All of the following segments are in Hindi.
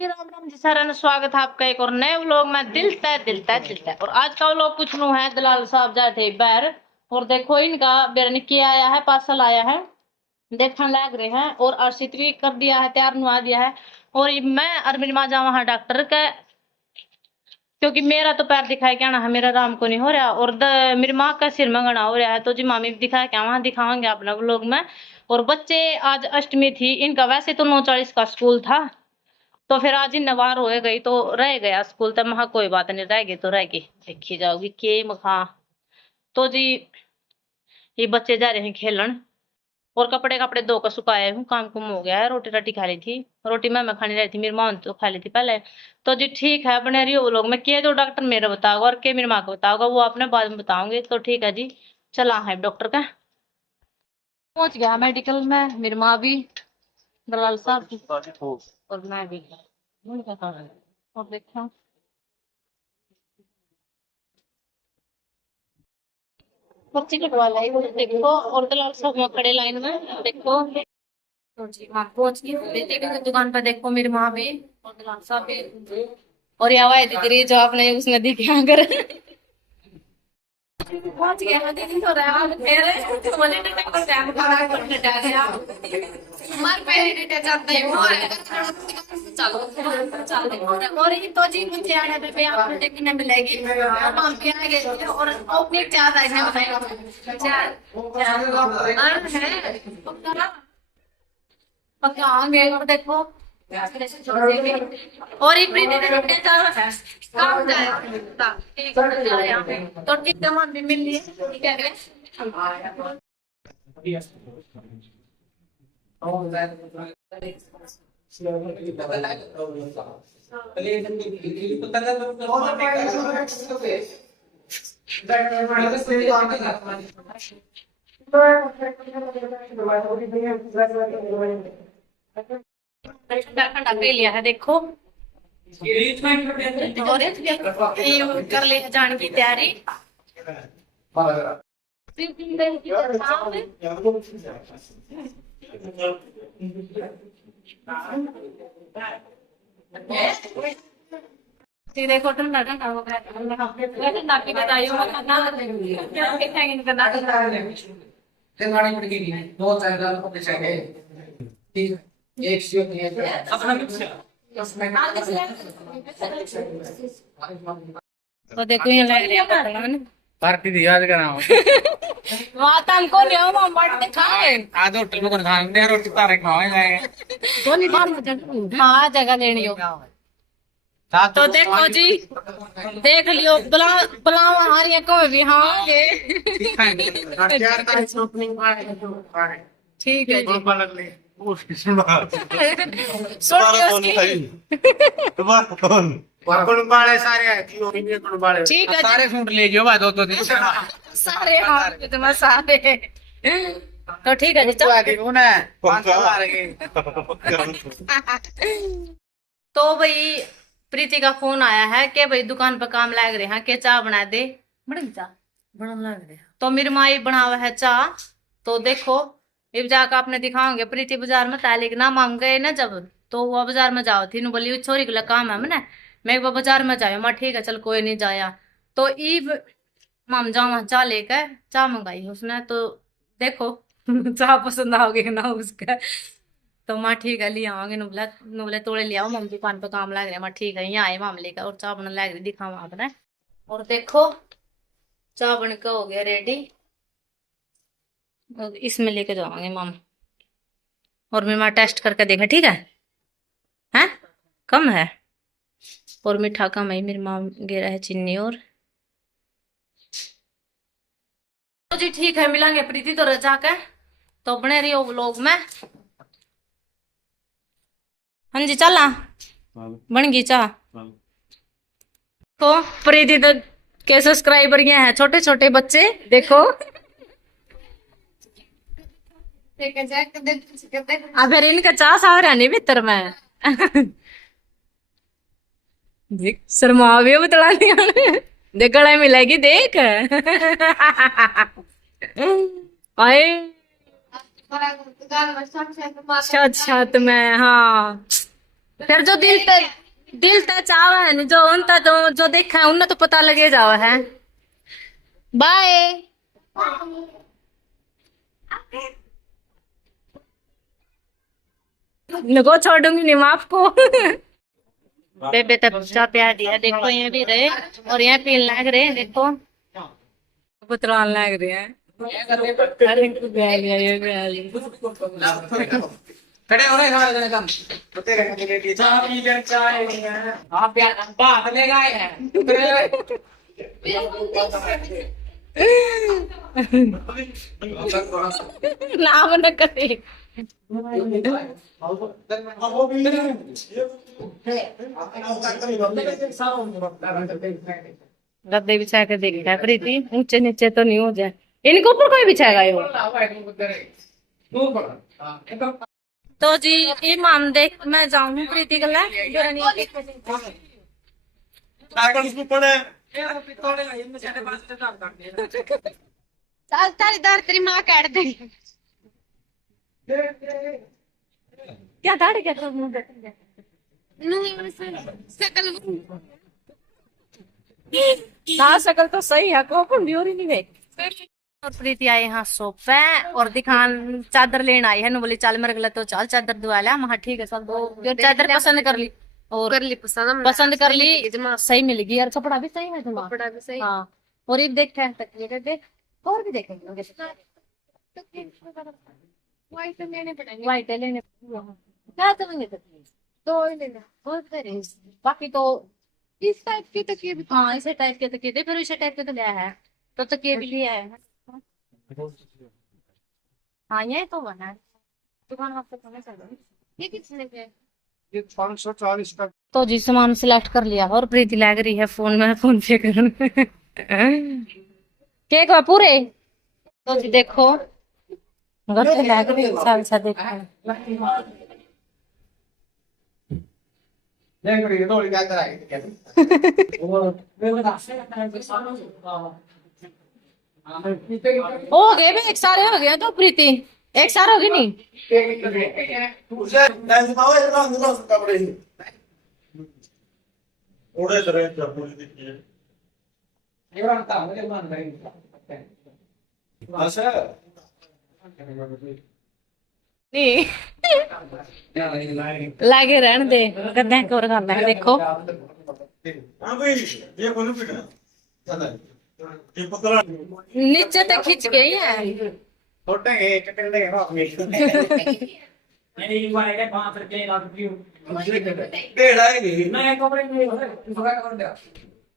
राम राम जी सारा ने स्वागत है आपका एक और नए व्लॉग में। दिलता है और आज का व्लॉग कुछ नु है। दलाल साहब जाए थे बाहर और देखो इनका बेरन किया आया है, पार्सल आया है, देखने लग रहे हैं और अर्षित भी कर दिया है, तैयार नुआ दिया है। और मैं और मेरी माँ जावा है डॉक्टर के, क्योंकि मेरा तो पैर दिखाया क्या ना है, मेरा आराम को नहीं हो रहा और मेरी माँ का सिर में गणा हो रहा है। तो जी मामी दिखाया क्या, वहां दिखाएंगे अपना व्लॉग में। और बच्चे आज अष्टमी थी इनका, वैसे तो 9:40 का स्कूल था, तो फिर आज ही नवार हो गई तो रह गया स्कूल। तब महा कोई बात नहीं, रहेगी तो रहेगी, देखी जाओगी के मखा। तो जी ये बच्चे जा रहे हैं खेलन और कपड़े कपड़े धो कर सुखाए हूँ, काम कुम हो गया है। रोटी राटी खा ली थी, रोटी मैं खानी रही थी, मेरी माँ तो खा ली थी पहले। तो जी ठीक है, बने रही वो लोग। मैं किए तो डॉक्टर मेरा बताओगा और के मेरी माँ को बताओगा, वो आपने बाद में बताऊंगी। तो ठीक है जी, चला है डॉक्टर का। पहुंच गया मेडिकल में, मेरी माँ भी, दलाल साहब और मैं भी। और देखो पर्ची कटवा लाई देखो, और दलाल साहब वहाँ खड़े लाइन में देखो। तो जी माँ पहुंच गई बेटे की दुकान पर, देखो मेरी माँ भी और दलाल साहब भी। और ये आवाज दीदी जो आपने उसने दिखा कर पहुंच गया है दीदी। तो रहा मेरे बोले ना को टाइम खड़ा करने जा गया मार पे ही जाता है वो चलो चलो। और ये तो जी मुझे आने पे आपको देखने मिलेगी, हम भी आएंगे और अपनी चार आएंगे बताएगा चार चार है पक्का पक्का आएंगे। और देखो और एक प्रीति ने रोटी काम जाएगा ठीक है। तो ठीक है हम भी मिल लिए, ठीक है। ठंडा ठंडा पी लिया है देखो, और ये कर ली है जाने की तैयारी। देखो ठंडा ठंडा हो गया, ठंडा पी के आइयो दो चाहिए एक तो देखो ये लग रहा है पार्टी दी याद करा वहाँ तो हमको नहीं हो, हम बांट के खाए आज होटल में खाने रोटी तारे खावे जाएंगे तो नहीं बांट हाँ जगह देनी हो। तो देखो जी देख लियो बुला बुलावा हारिया को भी हाँ ठीक है जी ठीक है सारे सूट ले जाओ भाई, दो दिन सारे हाँ तुम्हारे सारे। तो ठीक है जी तो भाई प्रीति का फोन आया है कि भाई दुकान पर काम लग रहे हैं, के चाय बना दे, बड़ी चाय बना लग रहे। तो मेरी माँ बनावा है चाय। तो देखो ये जाकर आपने दिखाओगे प्रीति बाजार में ताले ना माम गए ना जब, तो वो बाजार में जाओ थी बोली छोरी के लिए काम है मैंने, मैं एक बार बाजार में जाया। मैं ठीक है चल कोई नहीं जाया। तो ईब माम जाओ चाह लेकर चाह मंगाई उसने। तो देखो चाह पसंद आओगे ना उसका। तो माँ ठीक है ले आवांगे, नुबला नुबले तोड़े ले आओ, मम्मी दुकान पे काम लग रहा है। माँ ठीक है यहाँ आए मामले का और चाह बना लग रही दिखावा आपने। और देखो चाह बन के हो गया रेडी, इसमें लेके जावांगे माम। और मैं माँ टेस्ट करके देखा ठीक है हैं कम है और मीठा कम है, मेरी माँ गिरा है चीनी। और तो जी ठीक है मिलेंगे प्रीति तो रजा के, तो बने रही हो व्लॉग में। हाँ जी चला बन गई चाह। तो प्रीति तो के सब्सक्राइबर ये हैं छोटे छोटे बच्चे देखो अब इनका चाह सारा नहीं भीतर में शर्मा भी बतला देख गला मिलेगी देख आए छत छत में हाँ फिर जो दिल तक चावा है जो उनका तो जो देखा है उन्हें तो पता लगे जावा है। बाय। नको छोड़ूंगी नहीं मैं आपको। बेबे तब चाह प्यार दिया देखो यहाँ भी रहे और यहाँ पीने लग रहे हैं देखो पुतरान लग रहे हैं। खड़े हो रहे हैं कम चाय पी ले चाय आप यार बात ले गए हैं नाम न करे। गद्दे बिछा के देखा है प्रीति ऊंचे नीचे तो नहीं हो जाए इनके ऊपर कोई बिछाएगा ये। तो जी इमाम देख मैं जाऊं प्रीति गला चल तारी दर तेरी माँ काट देगी। क्या दाढ़ी क्या कर मुंह पे? नहीं सकल ना शकल तो सही है को कमजोरी नहीं है। और प्रीति आई यहाँ सोफे और दिखान चादर लेने आई है नु बोली चल मेरे गला तो चल चादर दुआ लिया मैं ठीक है सब जो चादर पसंद कर ली और कर ली पसंद कर ली सही मिल गई यार कपड़ा भी सही है तुम्हारा कपड़ा भी सही। हाँ और ये देख तकिए देख और भी देखेंगे व्हाइट लेने पड़ेंगे। व्हाइट लेने क्या करेंगे तकिए दो ही लेना। बहुत करे बाकी तो इस टाइप के तकिए भी हाँ इसे टाइप के तकिए थे फिर इसे टाइप के तो लिया है तो तकिए भी लिया है। हाँ ये तो बना है दुकान आपको पता चल ये कितने के? ये 540 का तो जी सामान सिलेक्ट कर लिया और प्रीति लग रही है फोन में फोन पे करने केक हुआ पूरे। तो जी देखो घर पे लग रही है अच्छा देखा देख रही है थोड़ी क्या कराएगी हो गए भी एक सारे हो गए तो प्रीति एक सारे होगी नहीं नहीं लागे रहने दे गद्दे को रखना है देखो नीचे तक खींच गई है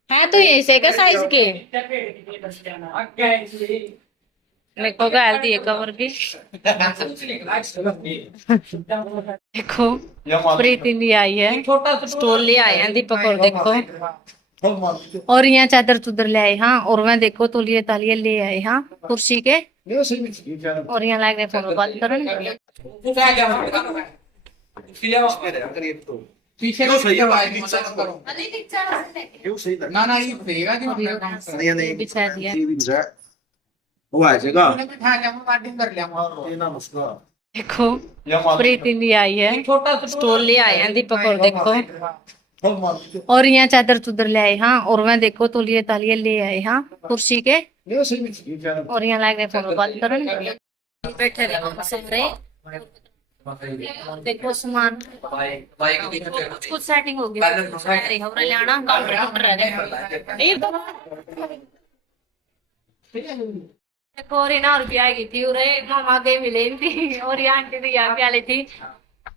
है तो ये से का साइज के मेरे को गाल दिए कवर भी देखो प्रीति भी आई है स्टोल ले आए हैं दीपक और देखो और यहाँ चादर चुदर ले आए हाँ और मैं देखो तोलिए तालिए ले आए हाँ कुर्सी के और यहाँ लग रहे फोन बात करने पीछे तो सही है ना ना ये देगा कि बिछा दिया देखो प्रीति भी आई है स्टोल ले आए हैं दीपक और देखो और यहाँ चादर चुदर ले आए हाँ और मैं देखो तोलिए तालिए ले आए हाँ कुर्सी के और यहाँ लग रहे फोन बात करने बैठे रहे देखो सामान कुछ सेटिंग हो गई देखो और ना और भी आ गई थी और मामा गई मिले थी और ये आंटी भी यहाँ भी आ रही थी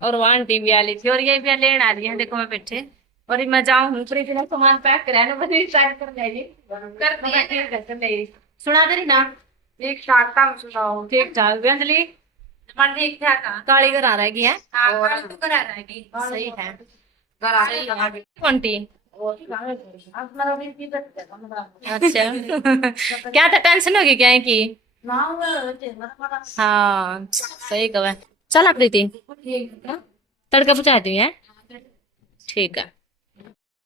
और वो आंटी भी आ रही थी और ये भी लेने आ रही है देखो मैं बैठे और मैं जाऊँ फिर इतना सामान पैक करा ना बस पैक कर ले सुना दे रही ना ठीक ठाक काम सुनाओ। ठीक ठाक अंजलि मन ठीक ठाक काली घर आ रहेगी है तो करा रहेगी सही है घर आ रही आंटी अच्छा क्या था टेंशन होगी क्या है की हाँ सही कहा चल प्रीति तड़का पहुंचा दी है ठीक है।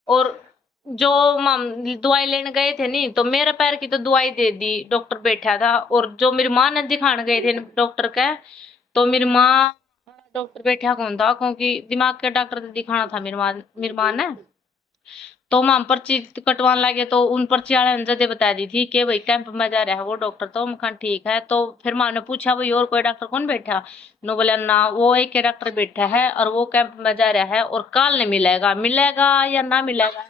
और जो दवाई लेने गए थे नहीं तो मेरे पैर की तो दवाई दे दी डॉक्टर बैठा था और जो मेरी माँ ने दिखाने गए थे डॉक्टर का तो मेरी माँ डॉक्टर बैठा कौन था, क्योंकि दिमाग के डॉक्टर से दिखाना था मेरी माँ ने। तो हम पर्ची कटवाने लगे तो उन पर्ची वाले ने जदे बता दी थी कि भाई कैंप में जा रहा है वो डॉक्टर, तो मखान ठीक है। तो फिर माँ ने पूछा भाई और कोई डॉक्टर कौन बैठा, नो बोला ना वो एक ही डॉक्टर बैठा है और वो कैंप में जा रहा है और कल नहीं मिलेगा या ना मिलेगा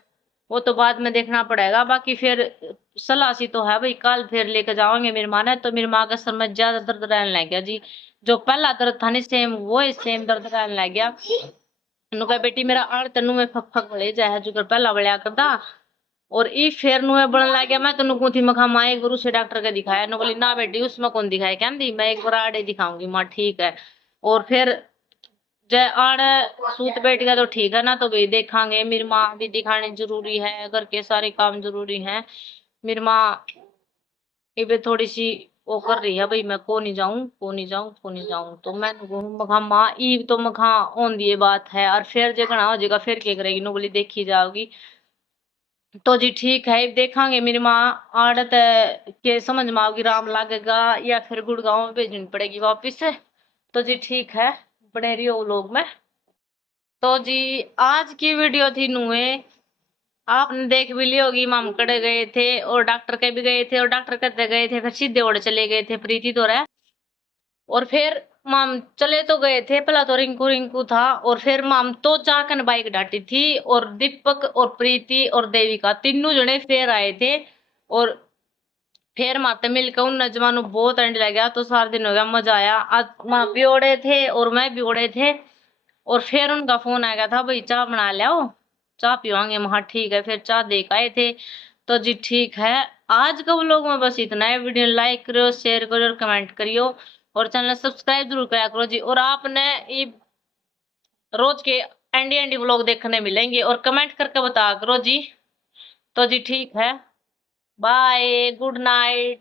वो तो बाद में देखना पड़ेगा। बाकी फिर सलाह सी तो है भाई कल फिर लेकर जाओगे मेरी माँ ने। तो मेरी माँ का सर में ज्यादा दर्द रहने लग गया जी, जो पहला दर्द था नहीं सेम वो सेम दर्द रहने लग गया। कहा बेटी मेरा आड़ तेनू में फक फक बड़े जाए जो पहला बड़िया करदा और ई फिर नु बनने लग गया। मैं तेन को थी मखा माँ एक बार उसे डॉक्टर का दिखाया, नो बोली ना बेटी उसमें कौन दिखाया, कहती मैं एक बार आड़े दिखाऊंगी। माँ ठीक है। और फिर जय आड़े सूत बैठ गया तो ठीक है ना, तो भाई देखांगे। मेरी माँ भी दिखानी जरूरी है, घर के सारे काम जरूरी है। मेरी माँ ये थोड़ी सी वो कर रही है भाई मैं को नहीं जाऊं तो मैं मखा माँ ईब तो मखा ओन दिए बात है और फिर जगना हो जाएगा फिर क्या करेगी, नो बोली देखी जाओगी। तो जी ठीक है देखांगे मेरी माँ आड़त के समझ में आओगी राम लागेगा या फिर गुड़गांव भेजनी पड़ेगी वापिस से। तो जी ठीक है बने रही हो लोग में। तो जी आज की वीडियो थी नुए आपने देख भी ली होगी। माम कड़े गए थे और डॉक्टर के भी गए थे और डॉक्टर कहते गए थे फिर सीधे ओढ़ चले गए थे प्रीति तो रहे। और फिर माम चले तो गए थे, पहला तो रिंकू था और फिर माम तो चाकन बाइक डांटी थी और दीपक और प्रीति और देविका तीनों जने फिर आए थे। और फिर माते मिलकर उन नजमानों बहुत एंड लग गया। तो सारा दिन हो गया मजा आया। आज माँ भी ओढ़े थे और मैं भी ओढ़े थे और फिर उनका फोन आ गया था भाई चाय बना लियाओ चाय पिवांगे। वहां ठीक है फिर चाय दे के आए थे। तो जी ठीक है आज का व्लॉग में बस इतना है। वीडियो लाइक करो शेयर करो और कमेंट करियो और चैनल सब्सक्राइब जरूर करा करो जी। और आपने ये रोज के एंडी व्लॉग देखने मिलेंगे और कमेंट करके बता करो जी। तो जी ठीक है बाय गुड नाइट।